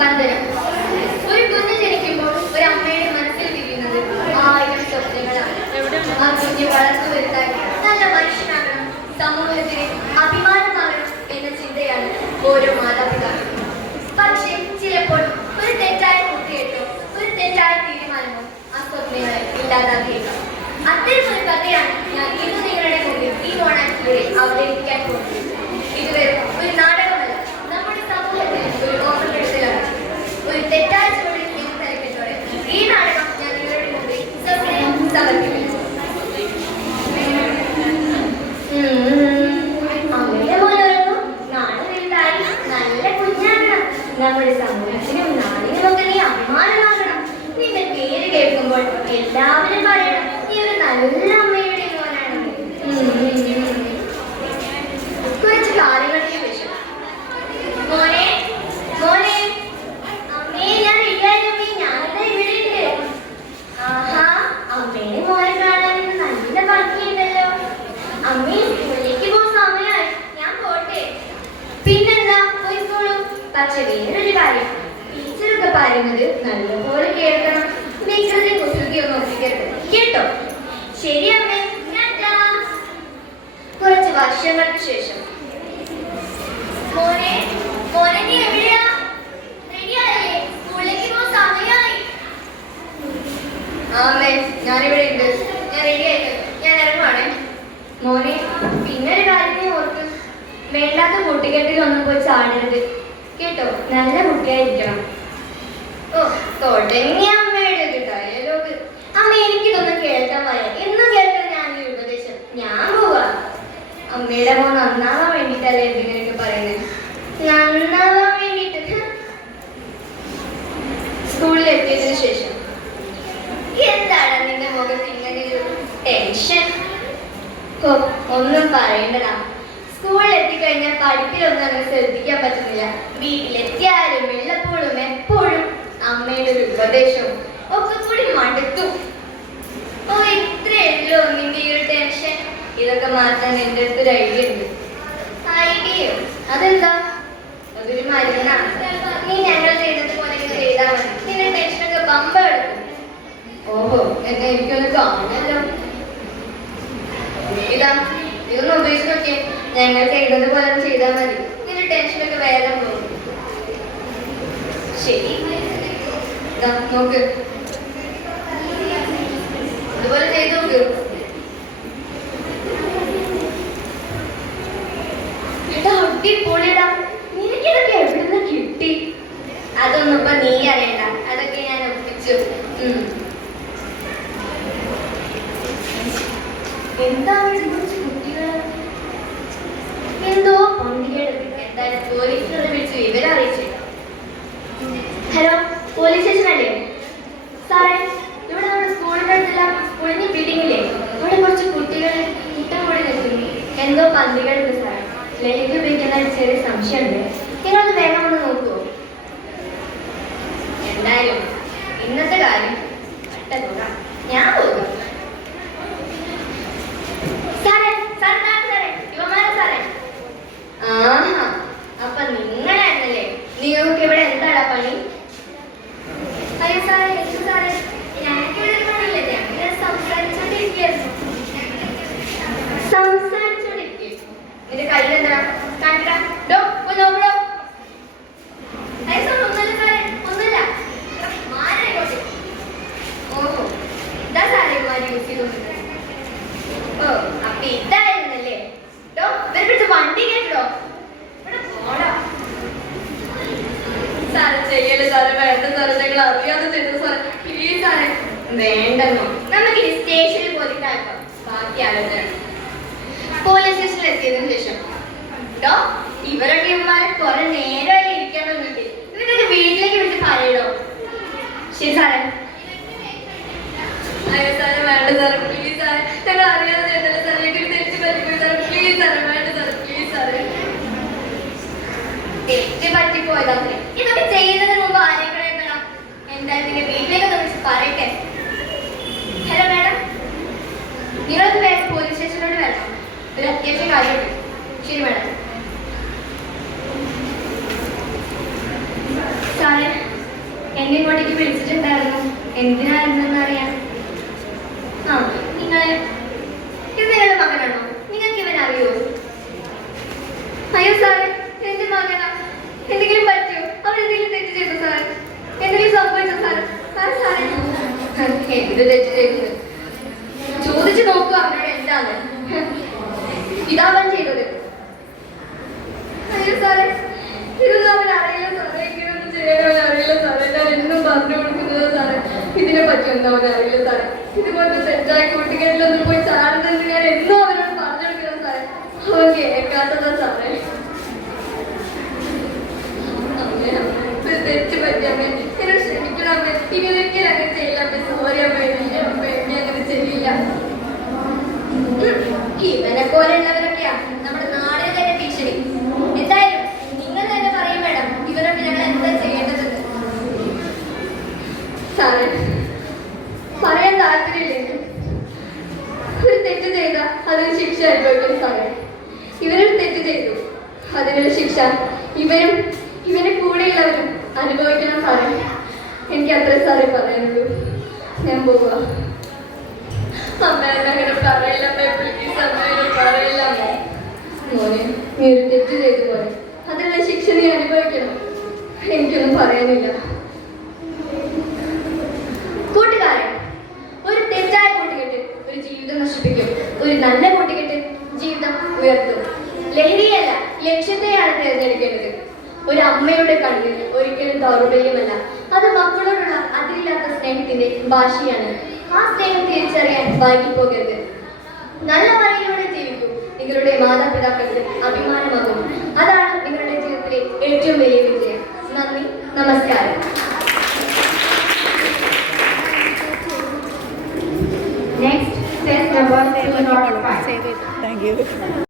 വന്ദനം. ഒരു കുഞ്ഞ് ജനിക്കുമ്പോൾ ഒരു അമ്മയുടെ മനസ്സിൽ വിരിയുന്നത് 1000 സ്വപ്നങ്ങളാണ്. ആ കുഞ്ഞ് വളർന്നു വലുതായി നല്ല മനുഷ്യനാകണം, സമൂഹത്തിന് അഭിമാനമാകണം എന്ന ചിന്തയാണ് ഓരോ മാതാപിതാക്കളും. പക്ഷേ ചിലപ്പോൾ ഒരു തെറ്റായ കുട്ടിയെട്ടോ ഒരു തെറ്റായ തീരുമാനമോ ആ സ്വപ്നങ്ങളെ ഇല്ലാതാക്കിയേക്കാം. അത്തരമൊരു കഥയാണ് ഞാൻ ഇന്ന് നിങ്ങളുടെ മുന്നിൽ ഈ ഓണാക്കിലൂടെ അവതരിപ്പിക്കാൻ പോകുന്നത്. ഇത് വെറും ഒരു നാടകമല്ല, നമ്മുടെ സമൂഹത്തിന് ഒരു ഓർമ്മപ്പെടുത്തലാണ്. ഒരു തെറ്റായ ചുവടിൽ എന്ന തലക്കെട്ടോടെ ഈ നാടകം ഞാൻ നിങ്ങളുടെ മുന്നിൽ സമർപ്പിക്കുന്നു. അമ്മയുടെ മോനൊരുന്നു നാളെ വലുതായി നല്ല കുഞ്ഞാകണം, നമ്മുടെ സമൂഹത്തിനും നാടിനുമൊക്കെ നീ അഭിമാനമാകണം. നിന്റെ പേര് കേൾക്കുമ്പോൾ എല്ലാവരും പറയണം നീ ഒരു നല്ല അമ്മയുടെ മോനാണെന്ന്. കുറച്ച് കാലങ്ങൾക്ക് ശേഷം മോനെ മോനെ അമ്മയെ ഞാൻ റെഡിയായി, ഞാനിതാ ഇവിടെ ഉണ്ട്. ആഹാ, അമ്മയുടെ മോനെ കാണാൻ നല്ല ഭംഗിയുണ്ടല്ലോ. അമ്മേ സ്കൂളിലേക്ക് പോകുന്ന സമയമായി, ഞാൻ പോട്ടെ. പിന്നെന്താ പോയിക്കോളൂ. പക്ഷെ വേറൊരു കാര്യം, ടീച്ചറൊക്കെ പറയുന്നത് നല്ലപോലെ കേൾക്കണം, വികൃതി കുസൃതിയൊന്നും ഒപ്പിക്കരുത് കേട്ടോ. ശരി അമ്മേ. കുറച്ച് വർഷങ്ങൾക്ക് ശേഷം മോനെ മോനെ നീ എവിടെയാ? റെഡിയായേ? സ്കൂളിലേക്ക് പോകുന്ന സമയമായി. ആമേ ഞാനിവിടെ ഉണ്ട്, ഞാൻ റെഡിയായിട്ട് ഞാൻ ഇറങ്ങുവാണേ. മോനെ പിന്നൊരു കാര്യം ഓർത്ത്, വേണ്ടാത്ത കൂട്ടുകെട്ടിലൊന്നും പോയി ചാടരുത് കേട്ടോ, നല്ല കുട്ടിയായിരിക്കണം. ഓ തുടങ്ങി അമ്മയുടെ ഒരു ഡയലോഗ്. അമ്മ എനിക്കിതൊന്നും കേൾക്കാൻ പറയാം, എന്നും കേൾക്കാൻ ഞാൻ ഈ ഉപദേശം. ഞാൻ പോവാ. അമ്മയുടെ മോൻ നന്നാവാൻ വേണ്ടിട്ടല്ലേ എന്തെങ്കിലുമൊക്കെ പറയുന്നത്? നന്നാവാൻ വേണ്ടിട്ട്. സ്കൂളിൽ എത്തിയതിനു ശേഷം എന്താണ് നിന്റെ മുഖത്ത് ഇങ്ങനെ ഒരു ടെൻഷൻ? ഓ ഒന്നും പറയേണ്ടതാ. സ്കൂളിൽ എത്തിക്കഴിഞ്ഞാൽ പഠിപ്പിലൊന്നും അങ്ങനെ ശ്രദ്ധിക്കാൻ പറ്റുന്നില്ല. വീട്ടിലെത്തിയാലും വെള്ളപ്പോഴും എപ്പോഴും അമ്മയുടെ ഒരു ഉപദേശവും ഒക്കെ കൂടി മടുത്തു. ഓ ഇത്രയല്ലോ നിന്റെ ഈ ഒരു ടെൻഷൻ. ഇതൊക്കെ മാറ്റാൻ എൻ്റെ അടുത്തൊരു ഐഡിയ ഉണ്ട്. ഐഡിയയോ? അതെന്താ? അതൊരു മരുന്നാണ്. നീ ഞങ്ങൾ ചെയ്തത് പോലെ ചെയ്താൽ മതി, നിന്റെ ടെൻഷനൊക്കെ പമ്പ എടുക്കും. ഓഹോ, എന്നാ എനിക്കൊന്ന് കാണല്ലോ. ഇതാ ഇതൊന്ന് ഉപയോഗിച്ച് നോക്കിയേ. ഞങ്ങൾ ചെയ്തത് പോലെ ചെയ്താൽ മതി, നിന്റെ ടെൻഷനൊക്കെ വേഗം പോകും. ശരി ഇതാ നോക്ക്, അതുപോലെ ചെയ്ത് നോക്ക്. അടിപൊളിടാ, നിനക്കിതൊക്കെ എവിടുന്ന് കിട്ടി? അതൊന്നും ഇപ്പൊ നീ അറിയണ്ട, അതൊക്കെ ഞാൻ ഒപ്പിച്ചു. എന്താ കുട്ടികൾ എന്തോ പന്തികേട്. എന്തായാലും പോലീസിനെ വിളിച്ച് വിവരം അറിയിച്ചേക്കാം. ഹലോ, പോലീസ് സ്റ്റേഷൻ അല്ലേ? സാറേ, ഇവിടെ നമ്മുടെ സ്കൂളിൻ്റെ അടുത്തുള്ള ഒഴിഞ്ഞ ബിൽഡിങ്ങില്ലേ, ഇവിടെ കുറച്ച് കുട്ടികൾ കൂട്ടം കൂടി നിൽക്കുന്നു. എന്തോ പന്തികളുണ്ട് സാറേ. ലഹരി ഉപയോഗിക്കുന്ന ചെറിയ സംശയമുണ്ട്. നിങ്ങളത് വേഗം ഒന്ന് നോക്കുമോ? എന്തായാലും ഇന്നത്തെ കാര്യം പെട്ടെന്ന് ഞാൻ പോകും. സാറേ സാറേ സാറേ യുവമാരെ സാറേ. ആഹാ, അപ്പൊ നിങ്ങളായിരുന്നല്ലേ. നിങ്ങൾക്ക് ഇവിടെ എന്താടാ പണി? അയ്യോ സാറേ, എന്ത് സാറേ, ഞങ്ങൾക്കിവിടെ പണിയില്ലേ, ഞങ്ങൾ സംസാരിച്ചോണ്ടിരിക്കുന്നു. നിന്റെ കയ്യിൽ എന്താ കാണിക്കാ? ഒന്നുമില്ല സാറേ, ഒന്നുമില്ല. മാറിക്കോട്ടെ. ഓഹോ, ഇതാ സാറേ മാറി യൂസ് ചെയ്തോണ്ടിരുന്നത്. ഓ അപ്പൊ ഇതായിരുന്നല്ലേ. ഇവരെ പിടിച്ച് വണ്ടി കേട്ടോ. ഇവിടെ പോടാ. സാറേ ചെയ്യല്ലേ സാറേ, വേണ്ട സാറേ, ഞങ്ങൾ അറിയാതെ ചെയ്തു സാറേ, പ്ലീസ് സാറേ. വേണ്ടെന്നോ, നമുക്കിനി സ്റ്റേഷനിൽ പോയിട്ടാക്കാം ബാക്കി ആലോചന. പോലീസ് സ്റ്റേഷനിൽ എത്തിയതിനു ശേഷം ഇവരൊക്കെ ഇവന്മാരെ കുറെ നേരമായി ഇരിക്കാൻ വന്നിട്ട് ഇവരൊക്കെ വീട്ടിലേക്ക് വിളിച്ച് പറയടോ. ശരി സാറേ. അയ്യോ സാറേ വേണ്ട സാറേ, പ്ലീസ് സാറേ, ഞങ്ങൾ അറിയാതെ ചെയ്തല്ലേ സാറേ, ഞങ്ങൾക്ക് തെറ്റ് പറ്റിപ്പോയി സാറേ, പ്ലീസ് സാറേ, വേണ്ട സാറേ, പ്ലീസ് സാറേ. തെറ്റ് പറ്റിപ്പോയതാ സാറേ, ഇതൊക്കെ ചെയ്യുന്നതിന് മുമ്പ് ആരെങ്കിലും എത്തണം. എന്തായാലും നിന്റെ വീട്ടിലേക്കൊന്ന് വിളിച്ച് പറയട്ടെ. ഹലോ മാഡം, നിങ്ങളൊന്ന് വേഗം പോലീസ് സ്റ്റേഷനിലോട്ട് വരണം, ഒരു അത്യാവശ്യം കാര്യമുണ്ട്. ശരി മാഡം. സാറേ, എന്നെ ഇങ്ങോട്ടേക്ക് വിളിച്ചിട്ടുണ്ടായിരുന്നു. എന്തിനായിരുന്നെന്ന് അറിയാൻ. ആ, ഇത് നിങ്ങളുടെ മകനാണോ? നിങ്ങൾക്ക് ഇവൻ അറിയോ? അയ്യോ സാറേ, എന്റെ മകനാ. എന്തെങ്കിലും പറ്റിയോ? അവൻ എന്തെങ്കിലും തെറ്റ് ചെയ്തു സാറേ? എന്തെങ്കിലും സംഭവിച്ചോ സാറേ? സാറേ എന്ത് തെറ്റ് ചെയ്തത്? ചോദിച്ചു നോക്കുക അവനോട് എന്താണ് ഇതാവൻ ചെയ്തത്. അയ്യോ സാറേ, ഇതൊന്നും അവൻ അറിയില്ല സാറേ. ഇങ്ങനെയൊന്നും ചെയ്യാൻ അവൻ അറിയില്ല സാറേ. ഞാൻ എന്നും പറഞ്ഞു കൊടുക്കുന്നത് സാറേ. ഇതിനെ പറ്റി ഒന്നും അവൻ അറിയില്ല സാറേ. ഇതുപോലത്തെ തെറ്റായ കൂട്ടുകെട്ടിലൊന്നും പോയി ചാടുന്നത് ഞാൻ എന്നും അവനോട് പറഞ്ഞു കൊടുക്കണം സാറേ. അവൻ കേൾക്കാത്തതാ സാറേ. തെറ്റ് പറ്റിയമ്മേ, എന്നെ ക്ഷമിക്കണം അമ്മേ. ഇവരൊക്കെ അങ്ങനെ ചെയ്യില്ല അമ്മേ. സോറി അമ്മേ, അമ്മേ എന്നെ അങ്ങനെ ചെയ്യില്ല. ഇവനെ പോലെയുള്ളവരൊക്കെയാ നമ്മുടെ നാടിനെ തന്നെ ഭീഷണി. എന്തായാലും നിങ്ങൾ തന്നെ പറയും വേണം ഇവരൊക്കെ ഞങ്ങൾ എന്താ ചെയ്യേണ്ടതെന്ന്. സാറേ, പറയാൻ താല്പര്യമില്ലെങ്കിൽ ഒരു തെറ്റ് ചെയ്ത അതിന് ശിക്ഷ അനുഭവിക്കണം സാറേ. ഇവരൊരു തെറ്റ് ചെയ്തു, അതിനുള്ള ശിക്ഷ ഇവരെ കൂടെയുള്ളവരും അനുഭവിക്കണം സാറേ. എനിക്ക് അത്ര സാറേ പറയാനുള്ളൂ. ഞാൻ പോവാ. അമ്മ അങ്ങനെ പറയില്ല അമ്മ, പ്ലീസ് അമ്മ പറയില്ല അമ്മ. മോനെ, നീ ഒരു തെറ്റ് ചെയ്തു പോലെ അതിനുള്ള ശിക്ഷ നീ അനുഭവിക്കണം. എനിക്കൊന്നും പറയാനില്ല. കൂട്ടുകാരൻ, ഒരു തെറ്റായ കൂട്ടുകെട്ട് ഒരു ജീവിതം നശിപ്പിക്കും. ഒരു നല്ല കൂട്ടുകെട്ട് ജീവിതം ഉയർത്തും. ലഹരിയല്ല, ലക്ഷ്യത്തെയാണ് തിരഞ്ഞെടുക്കേണ്ടത്. ഒരു അമ്മയുടെ കണ്ണീർ ഒരിക്കലും ദൗർബല്യമല്ല, അത് മക്കളോടുള്ള അതിരില്ലാത്ത സ്നേഹത്തിന്റെ ഭാഷയാണ്. ആ സ്നേഹം തിരിച്ചറിയാൻ വൈകിപ്പോകരുത്. നല്ല വഴിയിലൂടെ ജീവിക്കൂ. നിങ്ങളുടെ മാതാപിതാക്കൾക്ക് അഭിമാനമാകും. അതാണ് നിങ്ങളുടെ ജീവിതത്തിലെ ഏറ്റവും വലിയ വിജയം. നന്ദി, നമസ്കാരം. Next, test number 705. Thank you.